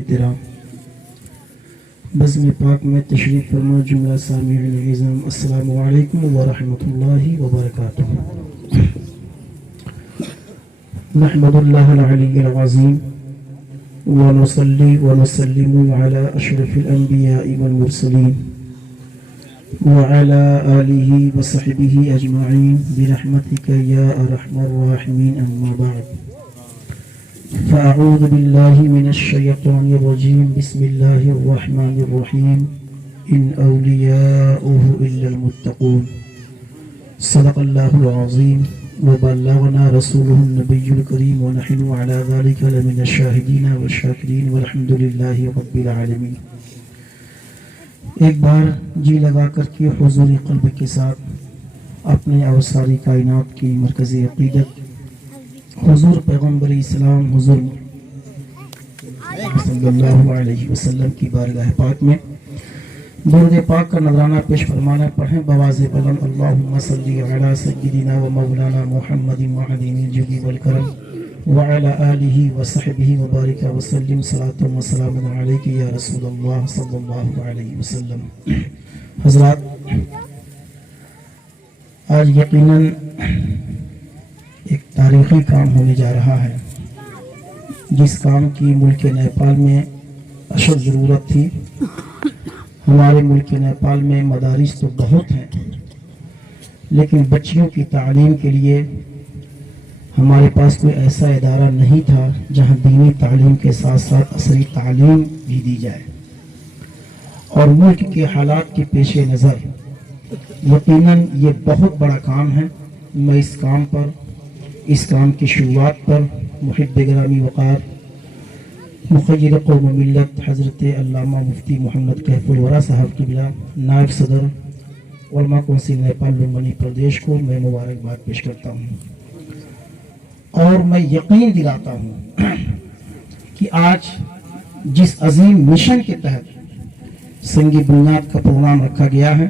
احترام بزم پاک میں تشریف فرما جملہ سامعین اعظم، السلام علیکم ورحمۃ اللہ وبرکاتہ۔ نحمد اللہ العلی العظیم ونصلی ونسلم علی اشرف الانبیاء والمرسلین وعلى آلہ وصحبہ اجمعین برحمتک یا ارحم الراحمین، اما بعد فأعوذ بالله من الشيطان الرجيم، بسم الله الرحمن الرحيم، إن أولياؤه إلا المتقون، صدق الله العظيم وبلغنا رسوله النبي الكريم ونحن على ذلك لمن الشاهدين والشاكرين والحمد لله رب العالمين۔ ایک بار جی لگا کر کے حضور قلب کے ساتھ اپنے اور ساری کائنات کی مرکزی عقیدت حضور پیغمبر اسلام حضور صلی اللہ علیہ وسلم کی بارگاہ پاک میں درود پاک کا نذرانہ پیش فرمانا، پڑھیں بواز بلند، اللہم صلی علی سیدنا و مولانا محمد معدن الجود والکرم وعلی آلہ وصحبہ وبارک وسلم، صلاۃ و سلام علیک یا رسول اللہ صلی اللہ علیہ وسلم۔ حضرات، آج یقیناً ایک تاریخی کام ہونے جا رہا ہے، جس کام کی ملک نیپال میں اشد ضرورت تھی۔ ہمارے ملک نیپال میں مدارس تو بہت ہیں، لیکن بچیوں کی تعلیم کے لیے ہمارے پاس کوئی ایسا ادارہ نہیں تھا جہاں دینی تعلیم کے ساتھ ساتھ عصری تعلیم بھی دی جائے۔ اور ملک کے حالات کے پیش نظر یقیناً یہ بہت بڑا کام ہے۔ میں اس کام کی شروعات پر محب گرامی وقار مخیر قوم و ملت حضرت علامہ مفتی محمد کیف الورا صاحب قبلہ نائب صدر علماء کونسل نیپال لمبنی پردیش کو میں مبارکباد پیش کرتا ہوں، اور میں یقین دلاتا ہوں کہ آج جس عظیم مشن کے تحت سنگ بنیاد کا پروگرام رکھا گیا ہے،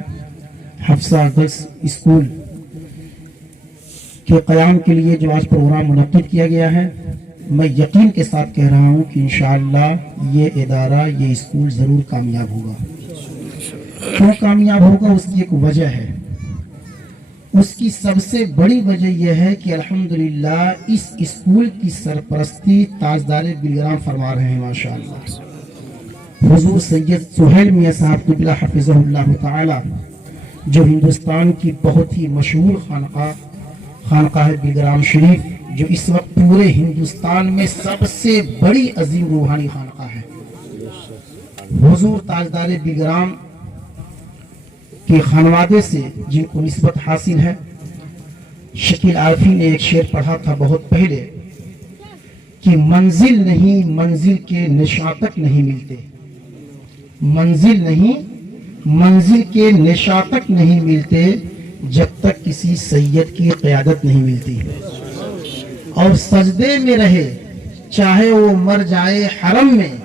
حفصہ گرلز اسکول کے قیام کے لیے جو آج پروگرام منعقد کیا گیا ہے، میں یقین کے ساتھ کہہ رہا ہوں کہ انشاءاللہ یہ ادارہ، یہ اسکول ضرور کامیاب ہوگا۔ کیوں کامیاب ہوگا؟ اس کی ایک وجہ ہے۔ اس کی سب سے بڑی وجہ یہ ہے کہ الحمدللہ اس اسکول کی سرپرستی تاجدار بلگرام فرما رہے ہیں، ماشاءاللہ حضور سید سہیل میاں صاحب قبلہ حفظہ اللہ تعالی، جو ہندوستان کی بہت ہی مشہور خانقاہ بلگرام شریف، جو اس وقت پورے ہندوستان میں سب سے بڑی عظیم روحانی خانقاہ ہے۔ حضور تاجدار بلگرام کے خانوادے سے جن کو نسبت حاصل ہے، شکیل عارفی نے ایک شعر پڑھا تھا بہت پہلے کہ منزل نہیں منزل کے نشاں تک نہیں ملتے، منزل نہیں منزل کے نشاں تک نہیں ملتے جب تک کسی سید کی قیادت نہیں ملتی، اور سجدے میں رہے چاہے وہ مر جائے حرم میں،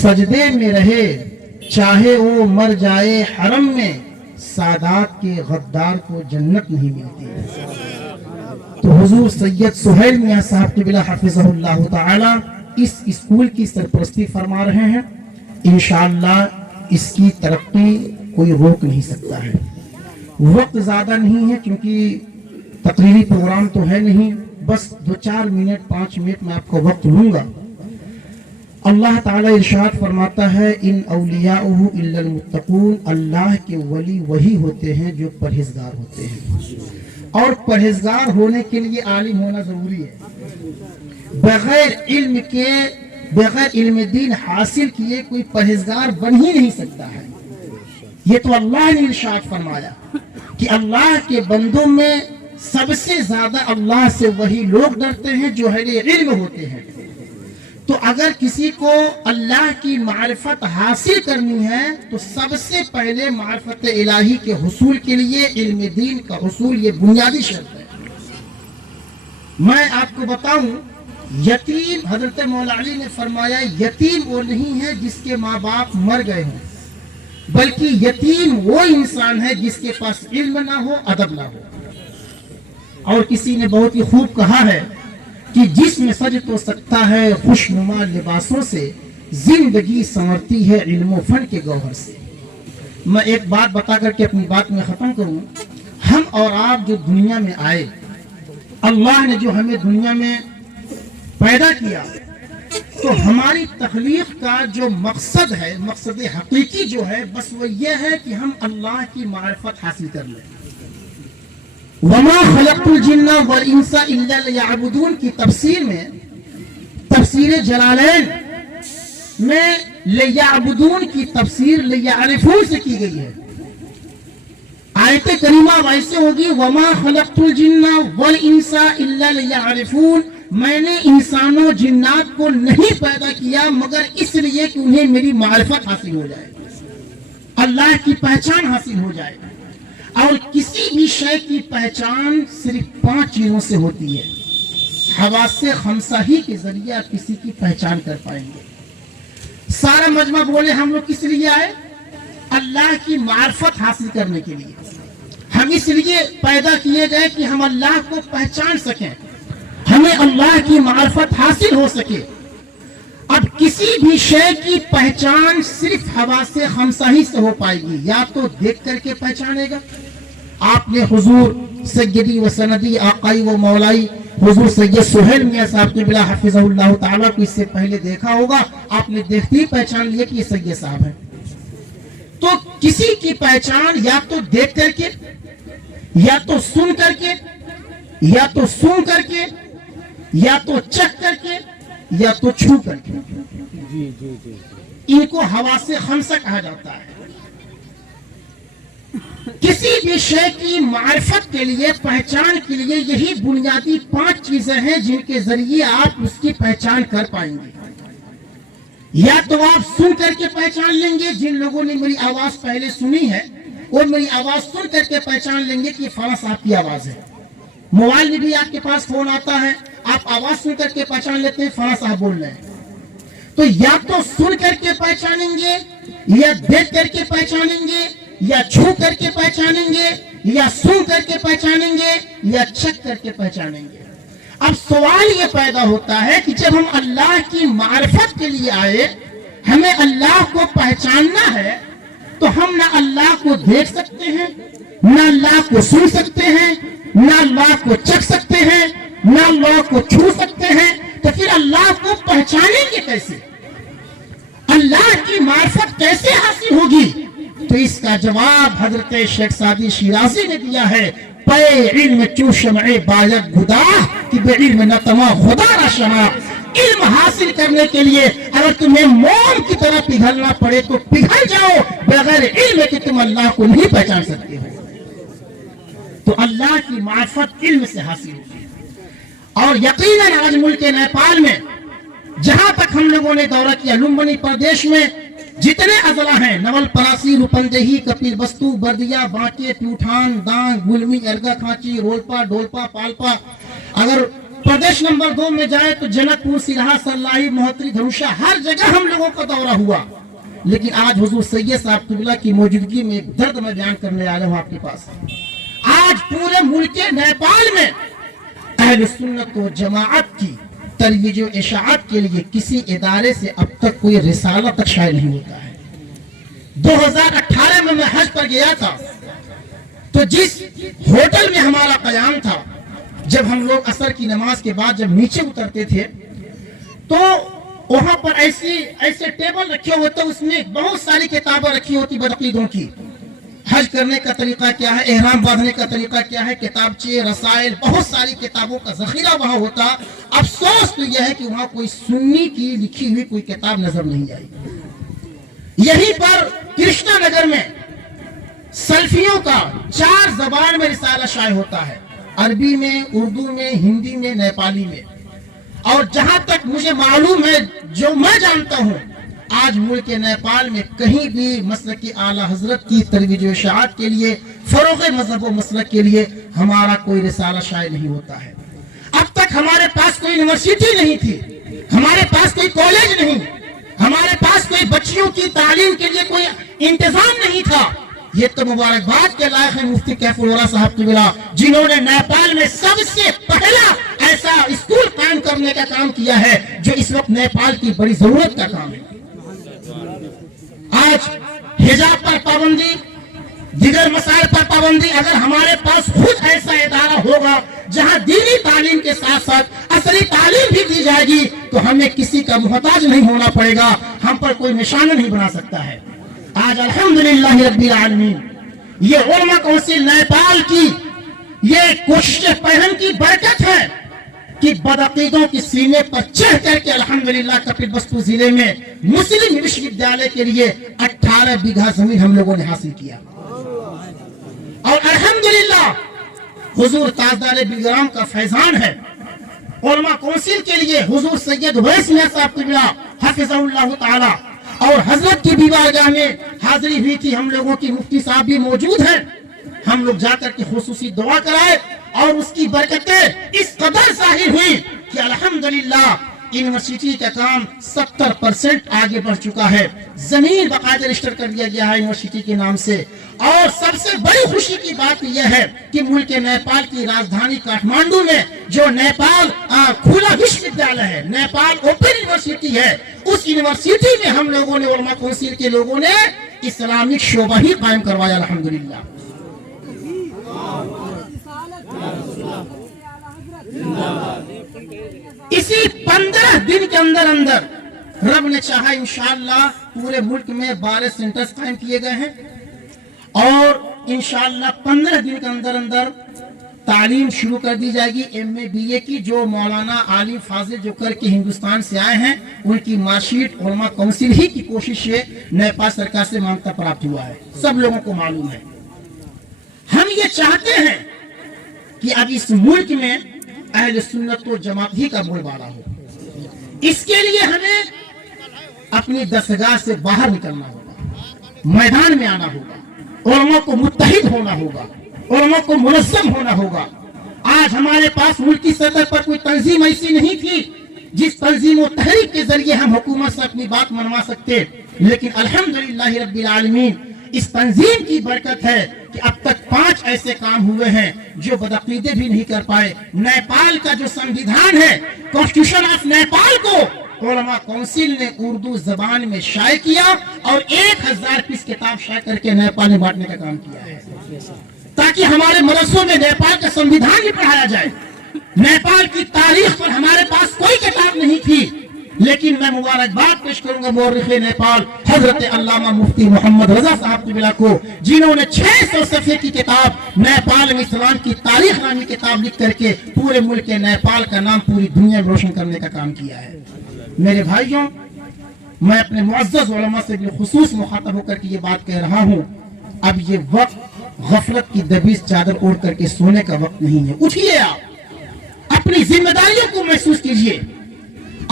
سجدے میں رہے چاہے وہ مر جائے حرم میں، سادات کے غدار کو جنت نہیں ملتی۔ تو حضور سید سہیل میاں صاحب قبلہ حفظہ اللہ تعالی اس اسکول کی سرپرستی فرما رہے ہیں۔ انشاءاللہ اس کی ترقی کوئی روک نہیں سکتا ہے۔ وقت زیادہ نہیں ہے کیونکہ تقریری پروگرام تو ہے نہیں، بس 2-4 منٹ 5 منٹ میں آپ کو وقت لوں گا۔ اللہ تعالیٰ ارشاد فرماتا ہے، ان اولیاؤہ الا المتقون، اللہ کے ولی وہی ہوتے ہیں جو پرہیزگار ہوتے ہیں، اور پرہیزگار ہونے کے لیے عالم ہونا ضروری ہے۔ بغیر علم دین حاصل کیے کوئی پرہیزگار بن ہی نہیں سکتا ہے۔ یہ تو اللہ نے ارشاد فرمایا کہ اللہ کے بندوں میں سب سے زیادہ اللہ سے وہی لوگ ڈرتے ہیں جو اہل علم ہوتے ہیں۔ تو اگر کسی کو اللہ کی معرفت حاصل کرنی ہے تو سب سے پہلے معرفت الہی کے حصول کے لیے علم دین کا حصول یہ بنیادی شرط ہے۔ میں آپ کو بتاؤں، یتیم، حضرت مولا علی نے فرمایا یتیم وہ نہیں ہے جس کے ماں باپ مر گئے ہوں، بلکہ یتیم وہ انسان ہے جس کے پاس علم نہ ہو، ادب نہ ہو۔ اور کسی نے بہت ہی خوب کہا ہے کہ جسم سج تو سکتا ہے خوش نما لباسوں سے، जिंदगी संवरती है इल्म फन के गौहर से। मैं एक बात बता करके अपनी बात में खत्म करूं, हम और आप जो दुनिया में आए, अल्लाह ने जो हमें दुनिया में पैदा किया, तो हमारी तख्लीक का जो मकसद है, मकसद हकीकी जो है, बस वो ये है कि हम अल्लाह की मारिफत हासिल कर लें। वमा खलक़्तुल जिन्ना वल इंसा इल्ला लियअबुदून की तफसीर में, तफसीर जलालैन में लियअबुदून की तफसीर लियअरिफून से की गई है। आयत करीमा वैसे होगी, वमा खलक़्तुल जिन्ना वल इंसा इल्ला लियअरिफून, मैंने इंसानों जिन्नात को नहीं पैदा किया मगर इसलिए कि उन्हें मेरी मारिफत हासिल हो जाए, अल्लाह की पहचान हासिल हो जाए। और किसी भी शय की पहचान सिर्फ 5 चीजों से होती है। हवासे खमसा ही के जरिए आप किसी की पहचान कर पाएंगे। सारा मजमा बोले हम लोग किस लिए आए? अल्लाह की मारिफत हासिल करने के लिए। हम इसलिए पैदा किए गए कि हम अल्लाह को पहचान सकें, हमें अल्लाह की मारिफत हासिल हो सके। अब किसी भी शय की पहचान सिर्फ हवासे खमसा ही से हो पाएगी, या तो देख करके पहचानेगा। आपने हुजूर सय्यदी व सनदी आकाई व मौलाई हुजूर सैयद सुहेल मियां साहब की बिला हफिज़हुल्लाह ताला को इससे पहले देखा होगा, आपने देखते ही पहचान लिया कि ये सैयद साहब हैं। तो किसी की पहचान या तो देख करके, या तो सुन करके, या तो सूंघ करके, या तो चख करके, या तो छू करके, इनको हवासे खमसा कहा जाता है। किसी भी शय की मारिफत के लिए, पहचान के लिए यही बुनियादी 5 चीजें हैं जिनके जरिए आप उसकी पहचान कर पाएंगे। या तो आप सुन करके पहचान लेंगे, जिन लोगों ने मेरी आवाज पहले सुनी है वो मेरी आवाज सुन करके पहचान लेंगे कि फलां साहब की आवाज है। मोबाइल में भी आपके पास फोन आता है, आप आवाज सुन करके पहचान लेते हैं फलां साहब बोल रहे हैं। तो या तो सुन करके पहचानेंगे, या देख करके पहचानेंगे, या छू करके पहचानेंगे, या सूंघ करके पहचानेंगे, या चख करके पहचानेंगे। अब सवाल ये पैदा होता है कि जब हम अल्लाह की मारिफत के लिए आए, हमें अल्लाह को पहचानना है, तो हम ना अल्लाह को देख सकते हैं, ना अल्लाह को सुन सकते हैं, ना अल्लाह को चख सकते हैं, ना अल्लाह को छू सकते हैं। तो फिर अल्लाह को पहचानेंगे कैसे? अल्लाह की मारिफत कैसे हासिल होगी? तो इसका जवाब हजरत शेख सादी शिराजी ने दिया है, पे इल्म चू शमए बायद खुदा कि बे इल्म न तमा खुदा न शमा। इल्म हासिल करने के लिए अगर तुम्हें मोम की तरह पिघलना पड़े तो पिघल जाओ, बगैर इल्म के तुम अल्लाह को नहीं पहचान सकते हो। तो अल्लाह की मारिफत इल्म से हासिल होगी। और यकीनन आज मुल्क नेपाल में जहां तक हम लोगों ने दौरा किया, लुम्बिनी प्रदेश में जितने अजला हैं, नवलपरासी, रूपंदेही, कपिल वस्तु, बर्दिया, बांके, प्यूठान, दांग, गुलमी, एरगा खांची, रोलपा, डोलपा, पालपा। अगर प्रदेश नंबर 2 में जाए तो जनकपुर, सिरहा, सल्लाही, मोहतरी, धनुषा, हर जगह हम लोगों का दौरा हुआ। लेकिन आज हुजूर सैयद साहब किबला की मौजूदगी में एक दर्द मैं बयान करने आया हूं आपके पास। आज पूरे मुल्क नेपाल में अहले सुन्नत व जमाअत की तरवीज व इशाअत के लिए किसी इदारे से अब तक कोई रिसाला तक शायद नहीं होता है। 2018 में मैं हज पर गया था, तो जिस होटल में हमारा कयाम था, जब हम लोग असर की नमाज के बाद जब नीचे उतरते थे, तो वहां पर ऐसे टेबल रखे होते, उसमें बहुत सारी किताबें रखी होती बदअकीदों की। हज करने का तरीका क्या है, एहराम बांधने का तरीका क्या है, किताबचे, रसाइल, बहुत सारी किताबों का जखीरा वहां होता। अफसोस तो यह है कि वहां कोई सुन्नी की लिखी हुई कोई किताब नजर नहीं आई। यहीं पर कृष्णा नगर में सल्फियों का 4 जबान में रिसाला शाये होता है, अरबी में, उर्दू में, हिंदी में, नेपाली में। और जहां तक मुझे मालूम है, जो मैं जानता हूं, आज मुल्क नेपाल में कहीं भी मसलक की आला हजरत की तरवीज व इशाअत के लिए, फरोग़ मजहब व मसलक के लिए हमारा कोई रिसाला शाये नहीं होता है। अब तक हमारे पास कोई यूनिवर्सिटी नहीं थी, हमारे पास कोई कॉलेज नहीं, हमारे पास कोई बच्चियों की तालीम के लिए कोई इंतजाम नहीं था। ये तो मुबारकबाद के लायक है मुफ्ती कैफुल वरा साहब की बिला, जिन्होंने नेपाल में सबसे पहला ऐसा स्कूल कायम करने का काम किया है, जो इस वक्त नेपाल की बड़ी जरूरत का काम है। आज हिजाब पर पाबंदी, दिगर मसाइल पर पाबंदी, अगर हमारे पास खुद ऐसा इदारा होगा जहां दीनी तालीम के साथ साथ असली तालीम भी दी जाएगी, तो हमें किसी का मोहताज नहीं होना पड़ेगा, हम पर कोई निशाना नहीं बना सकता है। आज अल्हम्दुलिल्लाह रब्बिल आलमीन, ये उलमा काउंसिल नेपाल की ये कोशिश पहल की बरकत है कि बदअकीदों की सीने पर चढ़ करके अल्हम्दुलिल्लाह कपिलवस्तु जिले में मुस्लिम विश्वविद्यालय के लिए 18 बीघा जमीन हम लोगों ने हासिल किया। और अल्हम्दुलिल्लाह हुजूर ताजदार बिलग्राम का फैजान है। उलमा काउंसिल के लिए हुजूर सैयद वैस मियां साहब क़िबला हफिज़हुल्लाह ताला और हजरत की बारगाह में हाजिरी हुई थी। हम लोगों की मुफ्ती साहब भी मौजूद हैं। हम लोग जाकर के खुसूसी दुआ कराए और उसकी बरकतें इस कदर जाहिर हुई कि अल्हम्दुलिल्लाह यूनिवर्सिटी का काम 70% आगे बढ़ चुका है। जमीन बाकायदा रजिस्टर कर दिया गया है यूनिवर्सिटी के नाम से। और सबसे बड़ी खुशी की बात यह है कि मुल्क नेपाल की राजधानी काठमांडू में जो नेपाल खुला विश्वविद्यालय है, नेपाल ओपन यूनिवर्सिटी है, उस यूनिवर्सिटी में हम लोगों ने उलमा काउंसिल के लोगों ने इस्लामिक शोबा ही कायम करवाया अल्हम्दुलिल्लाह। इसी 15 दिन के अंदर अंदर रब ने चाहा इंशाअल्लाह पूरे मुल्क में 12 सेंटर्स कायम किए गए हैं और इंशाअल्लाह 15 दिन के अंदर अंदर तालीम शुरू कर दी जाएगी MA BA की। जो मौलाना आलिम फाजिल जो करके हिंदुस्तान से आए हैं उनकी मार्कशीट उलमा काउंसिल ही की कोशिश से नेपाल सरकार से मान्यता प्राप्त हुआ है, सब लोगों को मालूम है। हम ये चाहते हैं कि अब इस मुल्क में अहले सुन्नत व जमात ही का बोलबाला हो। इसके लिए हमें अपनी दस्तगाह से बाहर निकलना होगा, मैदान में आना होगा, उलमा को मुत्तहिद होना होगा, उलमा को मुनज़्ज़म होना होगा। आज हमारे पास मुल्क की सतह पर कोई तंजीम ऐसी नहीं थी जिस तंजीम व तहरीक के जरिए हम हुकूमत से अपनी बात मनवा सकते, लेकिन अल्हम्दुलिल्लाह रब्बिल आलमीन इस तंजीम की बरकत है कि अब तक 5 ऐसे काम हुए हैं जो बदअकीदे भी नहीं कर पाए। नेपाल का जो संविधान है, कॉन्स्टिट्यूशन ऑफ नेपाल को उलमा काउंसिल ने उर्दू जबान में शाये किया और 1000 पीस किताब शाये करके नेपाल में बांटने का काम किया है, ताकि हमारे मदरसों में नेपाल का संविधान भी पढ़ाया जाए। नेपाल की तारीख पर हमारे पास कोई किताब नहीं थी, लेकिन मैं मुबारकबाद पेश करूंगा मौरख़े नेपाल हजरत अल्लामा मुफ्ती मोहम्मद रजा साहब क़िबला को, जिन्होंने 600 सफ़े की किताब नेपाल में इस्लाम की तारीख नामी किताब लिख करके पूरे मुल्क के नेपाल का नाम पूरी दुनिया में रोशन करने का काम किया है। मेरे भाइयों, मैं अपने मुअज़्ज़ज़ उलमा से बिलख़ुसूस मुखातब होकर के ये बात कह रहा हूँ, अब ये वक्त गफलत की दबीज़ चादर ओढ़ करके सोने का वक्त नहीं है। उठिए, आप अपनी जिम्मेदारियों को महसूस कीजिए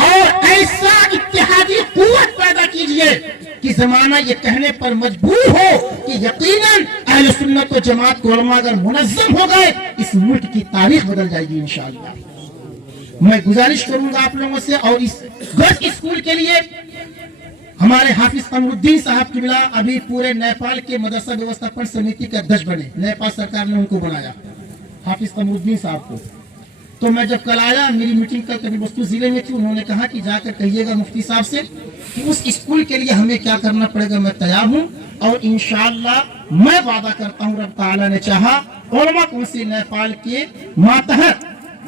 और ऐसा इत्तेहादी कुव्वत पैदा कीजिए कि जमाना ये कहने पर मजबूर हो कि यकीनन अहले सुन्नत व जमात के उलमा अगर मुनज़्ज़म हो गए, इस मुल्क की तारीख बदल जाएगी इंशाअल्लाह। मैं गुजारिश करूंगा आप लोगों से, और इस गज स्कूल के लिए हमारे हाफिज कमरुद्दीन साहब क़िबला अभी पूरे नेपाल के मदरसा व्यवस्थापन समिति के अध्यक्ष बने, नेपाल सरकार ने उनको बनाया, हाफिज कमरुद्दीन साहब को। तो मैं जब कल आया, मेरी मीटिंग कल कपिलवस्तु जिले में थी, उन्होंने कहा कि जाकर कहिएगा मुफ्ती साहब से कि उस स्कूल के लिए हमें क्या करना पड़ेगा। मैं तैयार हूँ और इंशाअल्लाह मैं वादा करता हूँ, रब ताला ने चाहा उलमा काउंसिल नेपाल के मातहत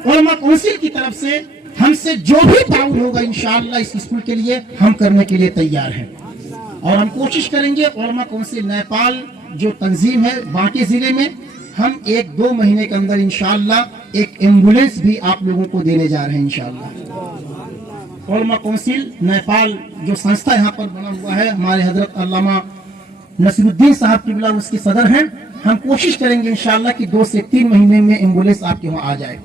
उलमा काउंसिल की तरफ से हमसे जो भी ताउन होगा इंशाअल्लाह इस स्कूल के लिए हम करने के लिए तैयार हैं। और हम कोशिश करेंगे उलमा काउंसिल नेपाल जो तंजीम है बाकी जिले में, हम 1-2 महीने के अंदर इंशाअल्लाह एक एम्बुलेंस भी आप लोगों को देने जा रहे हैं इंशाअल्लाह। उलमा काउंसिल नेपाल जो संस्था यहाँ पर बना हुआ है, हमारे हजरत अल्लामा नसीरुद्दीन साहब क़िबला उसके सदर हैं। हम कोशिश करेंगे इंशाअल्लाह कि 2 से 3 महीने में एम्बुलेंस आपके वहाँ आ जाए।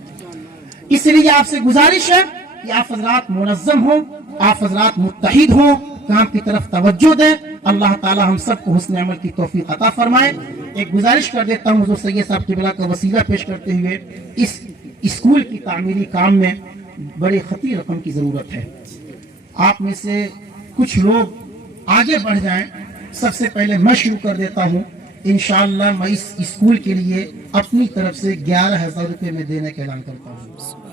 इसलिए आपसे गुजारिश है कि आप हजरात मुनज़्ज़म हो, आप हजरात मुत्तहिद हो, काम की तरफ तवज्जो दें। अल्लाह ताला हम सबको हुस्न अमल की तौफीक अता फरमाए। एक गुजारिश कर देता हूँ हुज़ूर सैयद साहब क़िबला का वसीला पेश करते हुए, इस स्कूल की तामीरी काम में बड़ी खती रकम की ज़रूरत है। आप में से कुछ लोग आगे बढ़ जाएं। सबसे पहले मैं शुरू कर देता हूँ। इंशाअल्लाह मैं इस स्कूल के लिए अपनी तरफ से 11,000 रुपये में देने का ऐलान करता हूँ।